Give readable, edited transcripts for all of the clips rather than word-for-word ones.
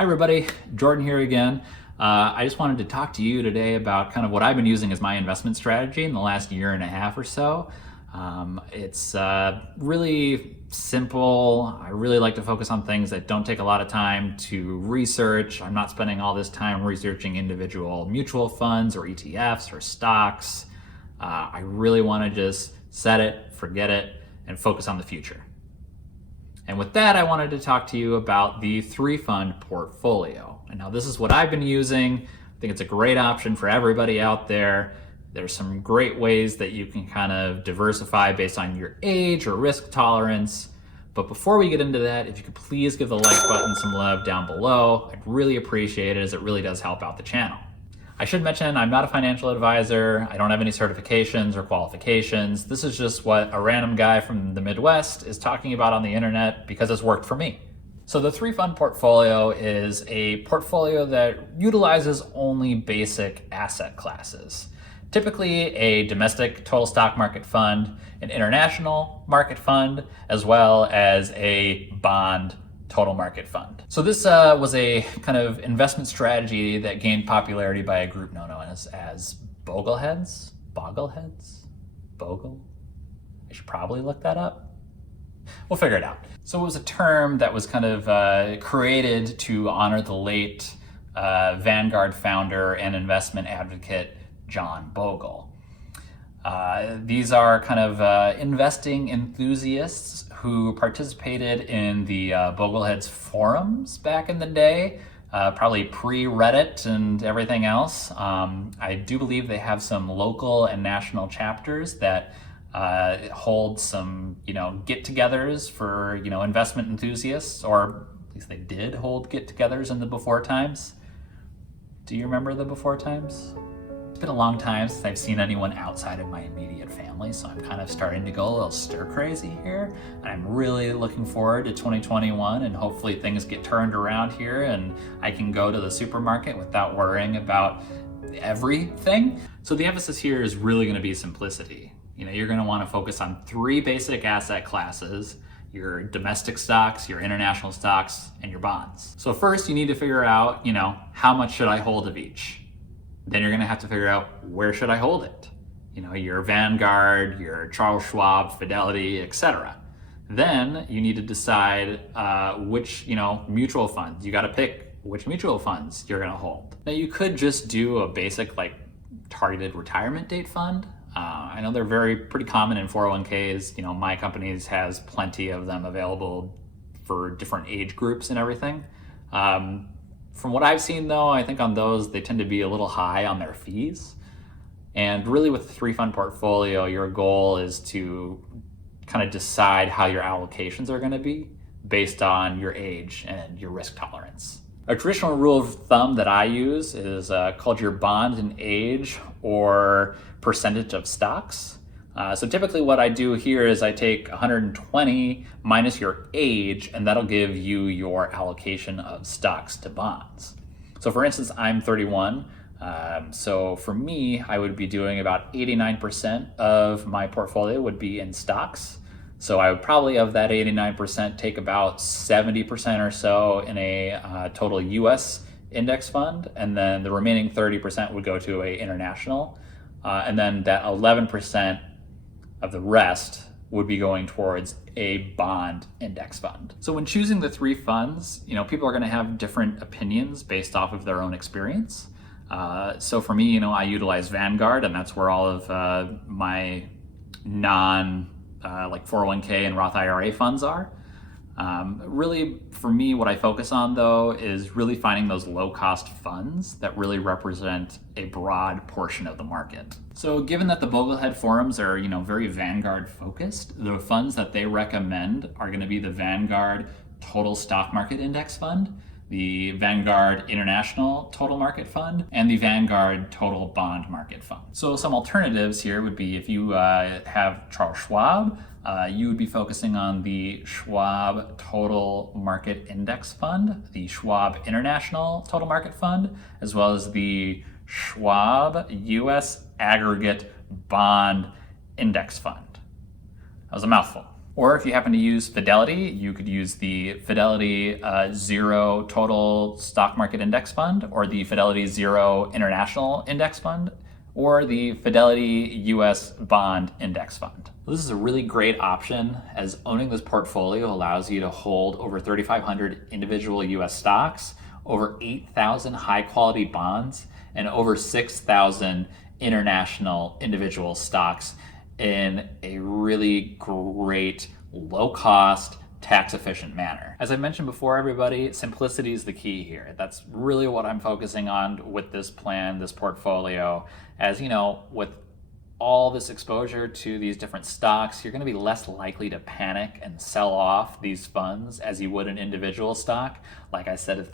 Hi everybody, Jordan here again. I just wanted to talk to you today about kind of what I've been using as my investment strategy in the last year and a half or so. It's really simple. I really like to focus on things that don't take a lot of time to research. I'm not spending all this time researching individual mutual funds or ETFs or stocks. I really want to just set it, forget it, and focus on the future. And with that, I wanted to talk to you about the 3-fund portfolio. And now this is what I've been using. I think it's a great option for everybody out there. There's some great ways that you can kind of diversify based on your age or risk tolerance. But before we get into that, if you could please give the like button some love down below, I'd really appreciate it as it really does help out the channel. I should mention I'm not a financial advisor. I don't have any certifications or qualifications. This is just what a random guy from the Midwest is talking about on the internet because it's worked for me. So the 3-fund portfolio is a portfolio that utilizes only basic asset classes. Typically a domestic total stock market fund, an international market fund, as well as a bond total market fund. So this was a kind of investment strategy that gained popularity by a group known as Bogleheads? Bogle? I should probably look that up. We'll figure it out. So it was a term that was kind of created to honor the late Vanguard founder and investment advocate, John Bogle. These are kind of investing enthusiasts who participated in the Bogleheads forums back in the day, probably pre-Reddit and everything else. I do believe they have some local and national chapters that hold some, get-togethers for, investment enthusiasts, or at least they did hold get-togethers in the before times. Do you remember the before times? It's been a long time since I've seen anyone outside of my immediate family, so I'm kind of starting to go a little stir crazy here. And I'm really looking forward to 2021, and hopefully things get turned around here and I can go to the supermarket without worrying about everything. So the emphasis here is really going to be simplicity. You're going to want to focus on 3 basic asset classes: your domestic stocks, your international stocks, and your bonds. So first you need to figure out, how much should I hold of each? Then you're going to have to figure out, where should I hold it? Your Vanguard, your Charles Schwab, Fidelity, etc. Then you need to decide which, mutual funds. You got to pick which mutual funds you're going to hold. Now you could just do a basic targeted retirement date fund. I know they're pretty common in 401ks. My company has plenty of them available for different age groups and everything. From what I've seen though, I think on those, they tend to be a little high on their fees. And really with the 3-fund portfolio, your goal is to kind of decide how your allocations are going to be based on your age and your risk tolerance. A traditional rule of thumb that I use is called your bond and age, or percentage of stocks. So typically what I do here is I take 120 minus your age, and that'll give you your allocation of stocks to bonds. So for instance, I'm 31. So for me, I would be doing about 89% of my portfolio would be in stocks. So I would probably, of that 89%, take about 70% or so in a total US index fund. And then the remaining 30% would go to a international. And then that 11% of the rest would be going towards a bond index fund. So when choosing the 3 funds, people are going to have different opinions based off of their own experience. So for me, I utilize Vanguard, and that's where all of my non 401k and Roth IRA funds are. Really, for me, what I focus on though is really finding those low-cost funds that really represent a broad portion of the market. So given that the Boglehead forums are, very Vanguard focused, the funds that they recommend are going to be the Vanguard Total Stock Market Index Fund, the Vanguard International Total Market Fund, and the Vanguard Total Bond Market Fund. So some alternatives here would be, if you have Charles Schwab, you would be focusing on the Schwab Total Market Index Fund, the Schwab International Total Market Fund, as well as the Schwab US Aggregate Bond Index Fund. That was a mouthful. Or if you happen to use Fidelity, you could use the Fidelity Zero Total Stock Market Index Fund, or the Fidelity Zero International Index Fund, or the Fidelity US Bond Index Fund. This is a really great option, as owning this portfolio allows you to hold over 3,500 individual US stocks, over 8,000 high quality bonds, and over 6,000 international individual stocks in a really great, low-cost, tax-efficient manner. As I mentioned before, everybody, simplicity is the key here. That's really what I'm focusing on with this plan, this portfolio. As you know, with all this exposure to these different stocks, you're going to be less likely to panic and sell off these funds as you would an individual stock. Like I said,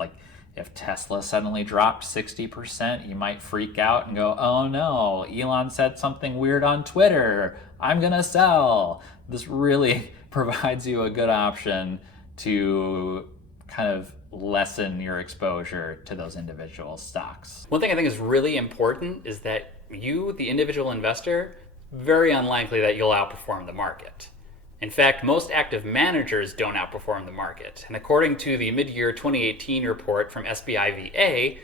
if Tesla suddenly dropped 60%, you might freak out and go, oh no, Elon said something weird on Twitter, I'm gonna sell. This really provides you a good option to kind of lessen your exposure to those individual stocks. One thing I think is really important is that you, the individual investor, very unlikely that you'll outperform the market. In fact, most active managers don't outperform the market. And according to the mid-year 2018 report from SBIVA,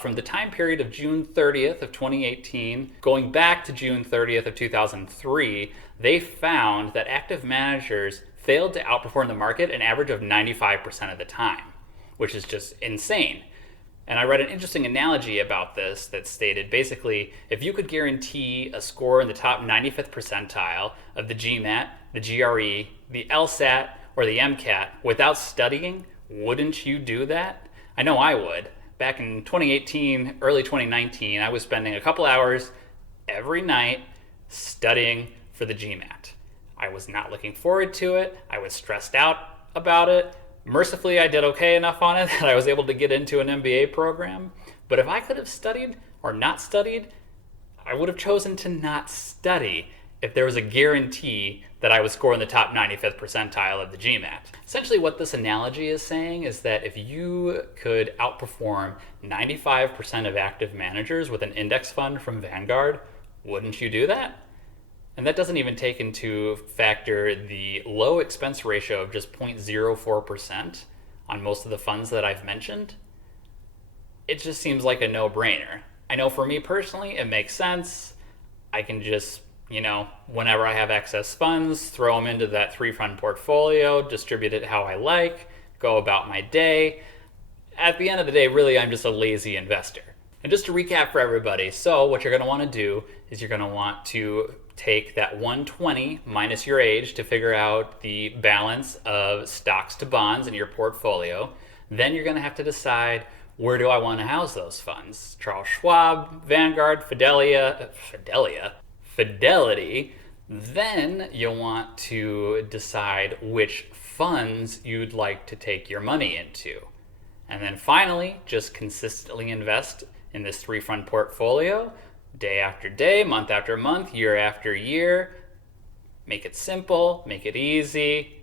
from the time period of June 30th of 2018, going back to June 30th of 2003, they found that active managers failed to outperform the market an average of 95% of the time, which is just insane. And I read an interesting analogy about this that stated basically, if you could guarantee a score in the top 95th percentile of the GMAT, the GRE, the LSAT, or the MCAT without studying, wouldn't you do that? I know I would. Back in 2018, early 2019, I was spending a couple hours every night studying for the GMAT. I was not looking forward to it. I was stressed out about it. Mercifully, I did okay enough on it that I was able to get into an MBA program. But if I could have studied or not studied, I would have chosen to not study if there was a guarantee that I would score in the top 95th percentile of the GMAT. Essentially what this analogy is saying is that if you could outperform 95% of active managers with an index fund from Vanguard, wouldn't you do that? And that doesn't even take into factor the low expense ratio of just 0.04% on most of the funds that I've mentioned. It just seems like a no-brainer. I know for me personally, it makes sense. I can just, whenever I have excess funds, throw them into that 3-fund portfolio, distribute it how I like, go about my day. At the end of the day, really, I'm just a lazy investor. And just to recap for everybody, so what you're going to want to do is you're going to want to take that 120 minus your age to figure out the balance of stocks to bonds in your portfolio. Then you're going to have to decide, where do I want to house those funds? Charles Schwab, Vanguard, Fidelity. Then you'll want to decide which funds you'd like to take your money into. And then finally, just consistently invest in this 3-fund portfolio, day after day, month after month, year after year. Make it simple, make it easy,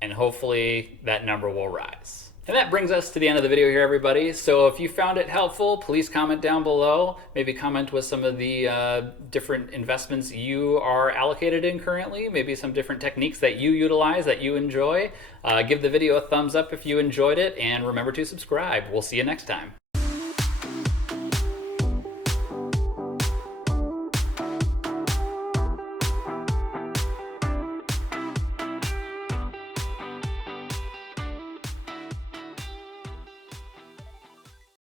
and hopefully that number will rise. And that brings us to the end of the video here, everybody. So if you found it helpful, please comment down below. Maybe comment with some of the different investments you are allocated in currently, maybe some different techniques that you utilize, that you enjoy. Give the video a thumbs up if you enjoyed it, and remember to subscribe. We'll see you next time.